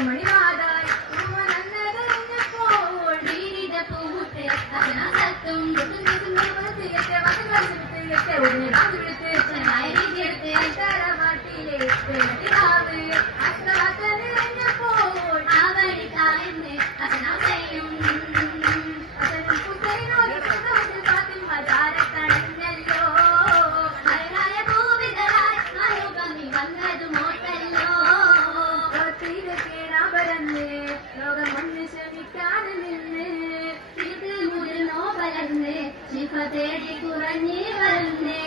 மணி തേടി തുറഞ്ഞി വരുന്നേ